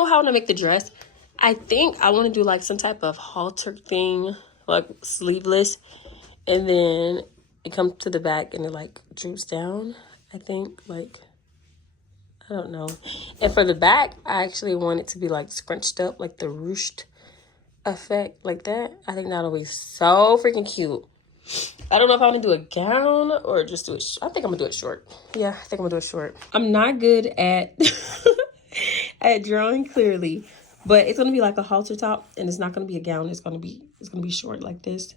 know how to make the dress. I think I want to do like some type of halter thing, like sleeveless, and then it comes to the back and it like droops down. I think, like, I don't know. And for the back, I actually want it to be like scrunched up, like the ruched effect, like that. I think that'll be so freaking cute. I don't know if I want to do a gown or just do it. I think I'm gonna do it short. Yeah, I think I'm gonna do it short. I'm not good at at drawing clearly, but it's gonna be like a halter top, and it's not gonna be a gown. It's gonna be short like this.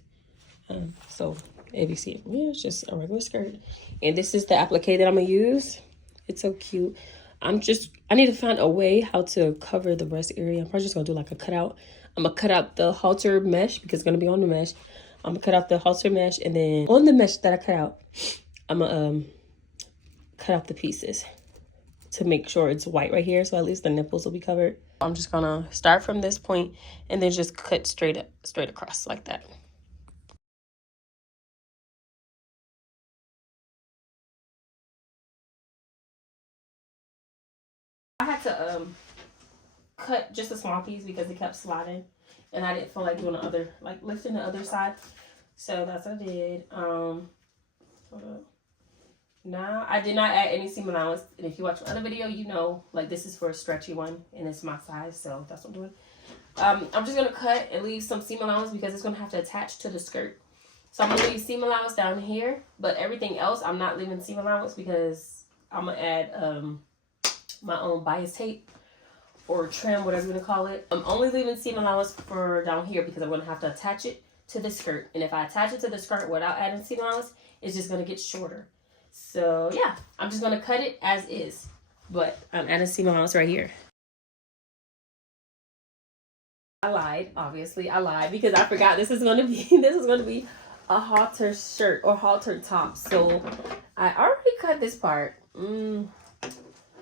So if you see it from here, it's just a regular skirt, and this is the applique that I'm gonna use. It's so cute. I need to find a way how to cover the breast area. I'm probably just gonna do like a cutout. I'm gonna cut out the halter mesh because it's gonna be on the mesh. I'm gonna cut out the halter mesh, and then on the mesh that I cut out, I'm gonna cut out the pieces to make sure it's white right here, so at least the nipples will be covered. I'm just gonna start from this point and then just cut straight across like that. I had to cut just a small piece because it kept sliding, and I didn't feel like doing the other, like lifting the other side. So that's what I did. Hold up. Now I did not add any seam allowance, and if you watch my other video, you know, like, this is for a stretchy one, and it's my size, so that's what I'm doing. I'm just gonna cut and leave some seam allowance because it's gonna have to attach to the skirt. So I'm gonna leave seam allowance down here, but everything else I'm not leaving seam allowance because I'm gonna add my own bias tape or trim, whatever you want to call it. I'm only leaving seam allowance for down here because I'm going to have to attach it to the skirt. And if I attach it to the skirt without adding seam allowance, it's just going to get shorter. So yeah, I'm just going to cut it as is. But I'm adding seam allowance right here. I lied, obviously. I lied because I forgot this is going to be a halter shirt or halter top. So I already cut this part.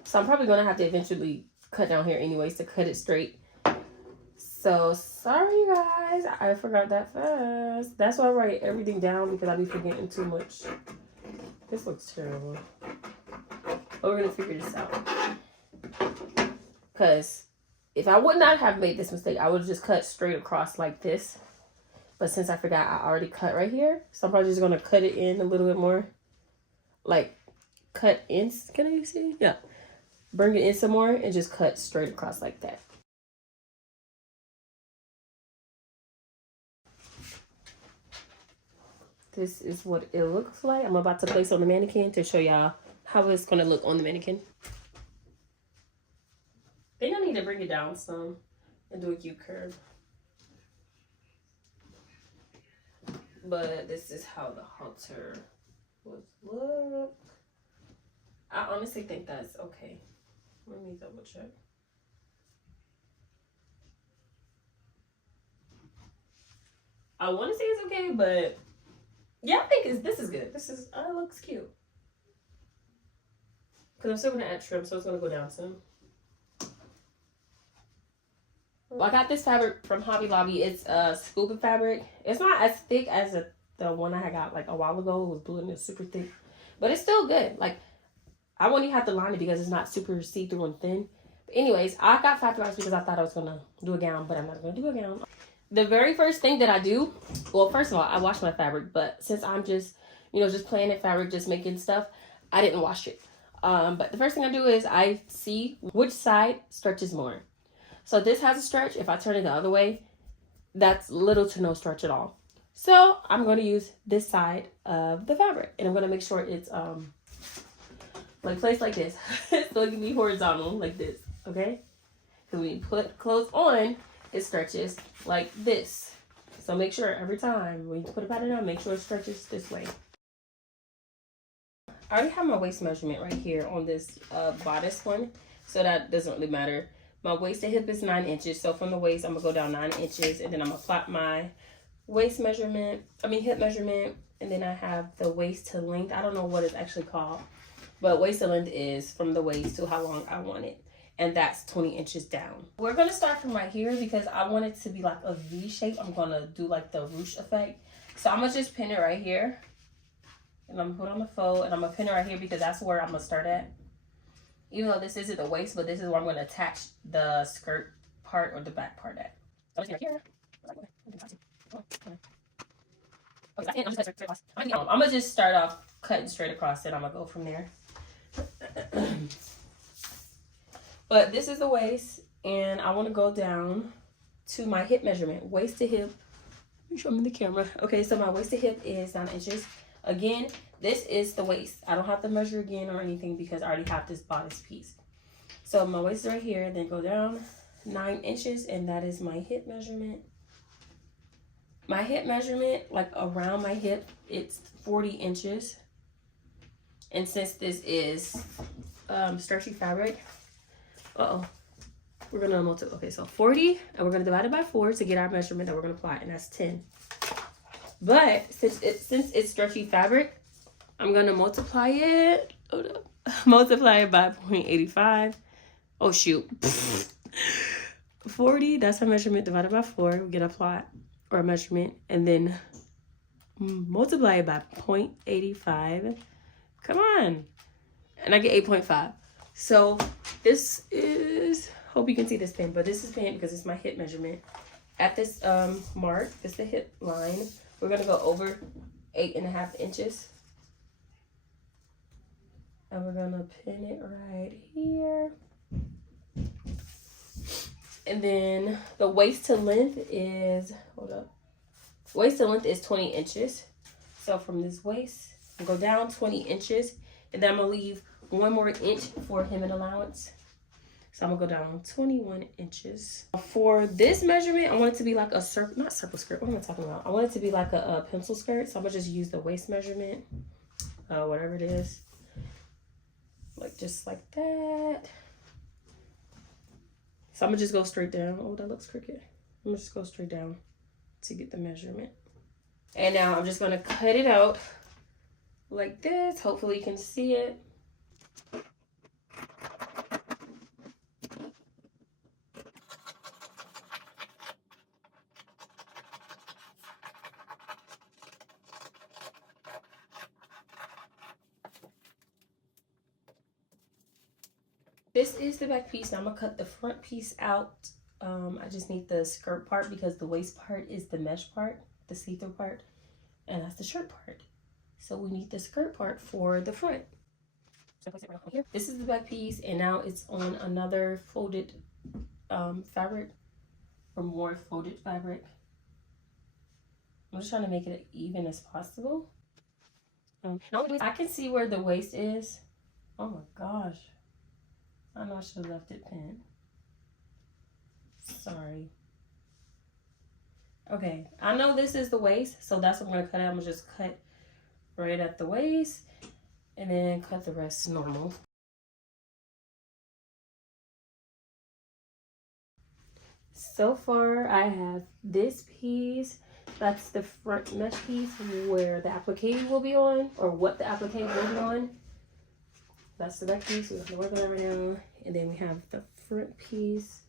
So I'm probably going to have to eventually cut down here anyways to cut it straight. So sorry, you guys. I forgot that fast. That's why I write everything down because I be forgetting too much. This looks terrible. But we're going to figure this out. Because if I would not have made this mistake, I would have just cut straight across like this. But since I forgot, I already cut right here. So I'm probably just going to cut it in a little bit more. Like, cut in. Can you see? Yeah. Bring it in some more and just cut straight across like that. This is what it looks like. I'm about to place on the mannequin to show y'all how it's going to look on the mannequin. I think I need to bring it down some and do a cute curve. But this is how the halter would look. I honestly think that's okay. Let me double check. I want to say it's okay, but yeah, I think this is good. This is, it looks cute. Because I'm still going to add trim, so it's going to go down some. Well, I got this fabric from Hobby Lobby. It's scuba fabric. It's not as thick as the one I got like a while ago. It was blue and it's super thick. But it's still good. Like, I won't even have to line it because it's not super see-through and thin. But anyways, I got $5 because I thought I was going to do a gown, but I'm not going to do a gown. The very first thing that I do, well, first of all, I wash my fabric. But since I'm just, just playing at fabric, just making stuff, I didn't wash it. But the first thing I do is I see which side stretches more. So this has a stretch. If I turn it the other way, that's little to no stretch at all. So I'm going to use this side of the fabric. And I'm going to make sure it's like placed like this. So it can be horizontal like this. Okay? Because when you put clothes on, it stretches like this. So make sure every time when you put a pattern on, make sure it stretches this way. I already have my waist measurement right here on this bodice one. So that doesn't really matter. My waist to hip is 9 inches. So from the waist, I'm going to go down 9 inches. And then I'm going to plot my hip measurement. And then I have the waist to length. I don't know what it's actually called. But waist to length is from the waist to how long I want it. And that's 20 inches down. We're going to start from right here because I want it to be like a V shape. I'm going to do like the ruche effect. So I'm going to just pin it right here. And I'm going to put on the fold. And I'm going to pin it right here because that's where I'm going to start at. Even though this isn't the waist, but this is where I'm going to attach the skirt part or the back part at. So I'm just here. I'm gonna just start off cutting straight across it. I'm gonna go from there. But this is the waist, and I want to go down to my hip measurement, waist to hip. Let me show them in the camera. Okay, so my waist to hip is 9 inches. Again, this is the waist. I don't have to measure again or anything because I already have this bodice piece. So my waist is right here, then go down 9 inches, and that is my hip measurement. My hip measurement, like around my hip, it's 40 inches. And since this is stretchy fabric, we're gonna multiply. Okay, so 40, and we're gonna divide it by 4 to get our measurement that we're gonna apply, and that's 10. But since it's stretchy fabric, I'm gonna multiply it. Multiply it by 0.85. Oh shoot. 40, that's our measurement divided by 4. We get a plot or a measurement, and then multiply it by 0.85. Come on. And I get 8.5. So this is, hope you can see this pin, but this is pin because it's my hip measurement. At this mark, it's the hip line. We're gonna go over 8.5 inches. And we're gonna pin it right here. And then the waist to length is, waist to length is 20 inches. So from this waist, I'll go down 20 inches, and then I'm gonna leave 1 more inch for hem and allowance. So I'm gonna go down 21 inches. For this measurement, I want it to be like a circle, not circle skirt, what am I talking about? I want it to be like a pencil skirt. So I'm gonna just use the waist measurement, whatever it is. Like just like that. So I'm gonna just go straight down. Oh, that looks crooked. I'm gonna just go straight down to get the measurement. And now I'm just gonna cut it out like this. Hopefully you can see it. This is the back piece. Now I'm gonna cut the front piece out. I just need the skirt part because the waist part is the mesh part, the see-through part, and that's the shirt part. So we need the skirt part for the front. So place it right here. This is the back piece, and now it's on another folded fabric, or more folded fabric. I'm just trying to make it even as possible. I can see where the waist is. Oh my gosh. I know I should have left it pinned. Sorry. Okay, I know this is the waist, so that's what I'm gonna cut out. I'm gonna just cut right at the waist and then cut the rest normal. So far, I have this piece. That's the front mesh piece where the applique will be on, or what the applique will be on. That's the back piece. We have to work on that right now. And then we have the front piece.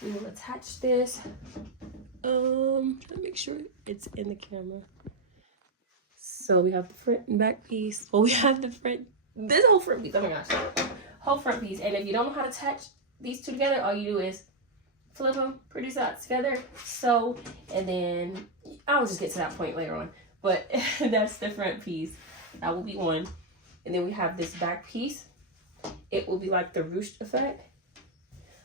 We will attach this. Let me make sure it's in the camera. So we have the front and back piece. Well, we have the front, this whole front piece. Oh my gosh. Whole front piece. And if you don't know how to attach these two together, all you do is flip them, put these sides together, sew, and then I'll just get to that point later on. But that's the front piece. That will be one. And then we have this back piece. It will be like the ruched effect.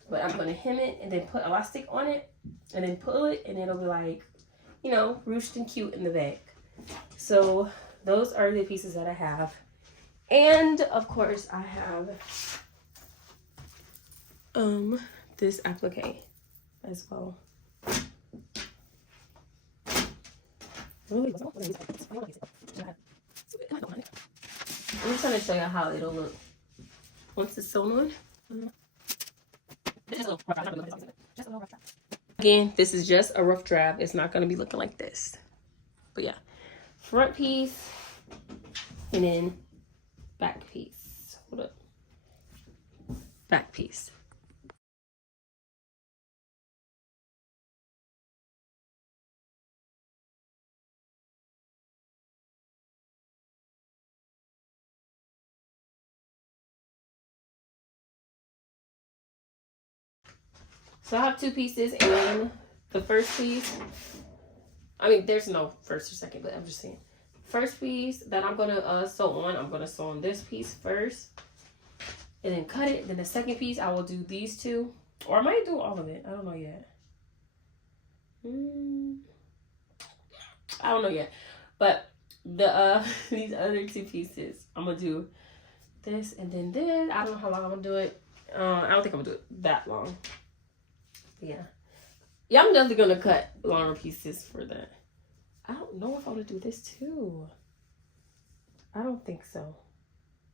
But I'm going to hem it and then put elastic on it and then pull it, and it'll be like, you know, ruched and cute in the back. So those are the pieces that I have. And of course I have this applique as well. I'm just trying to show you how it'll look once it's sewn on. Again, this is just a rough draft. It's not going to be looking like this. But yeah, front piece and then back piece. Hold up. Back piece. So I have 2 pieces, and the first piece, I mean, there's no first or second, but I'm just saying. First piece that I'm going to sew on, I'm going to sew on this piece first. And then cut it. Then the second piece, I will do these 2. Or I might do all of it. I don't know yet. I don't know yet. But the these other 2 pieces, I'm going to do this and then this. I don't know how long I'm going to do it. I don't think I'm going to do it that long. But yeah. Yeah, I'm definitely going to cut longer pieces for that. I don't know if I want to do this too. I don't think so.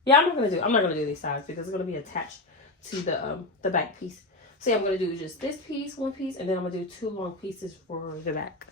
Yeah, I'm not gonna do these sides because it's gonna be attached to the back piece. So yeah, I'm gonna do just this piece, 1 piece, and then I'm gonna do 2 long pieces for the back.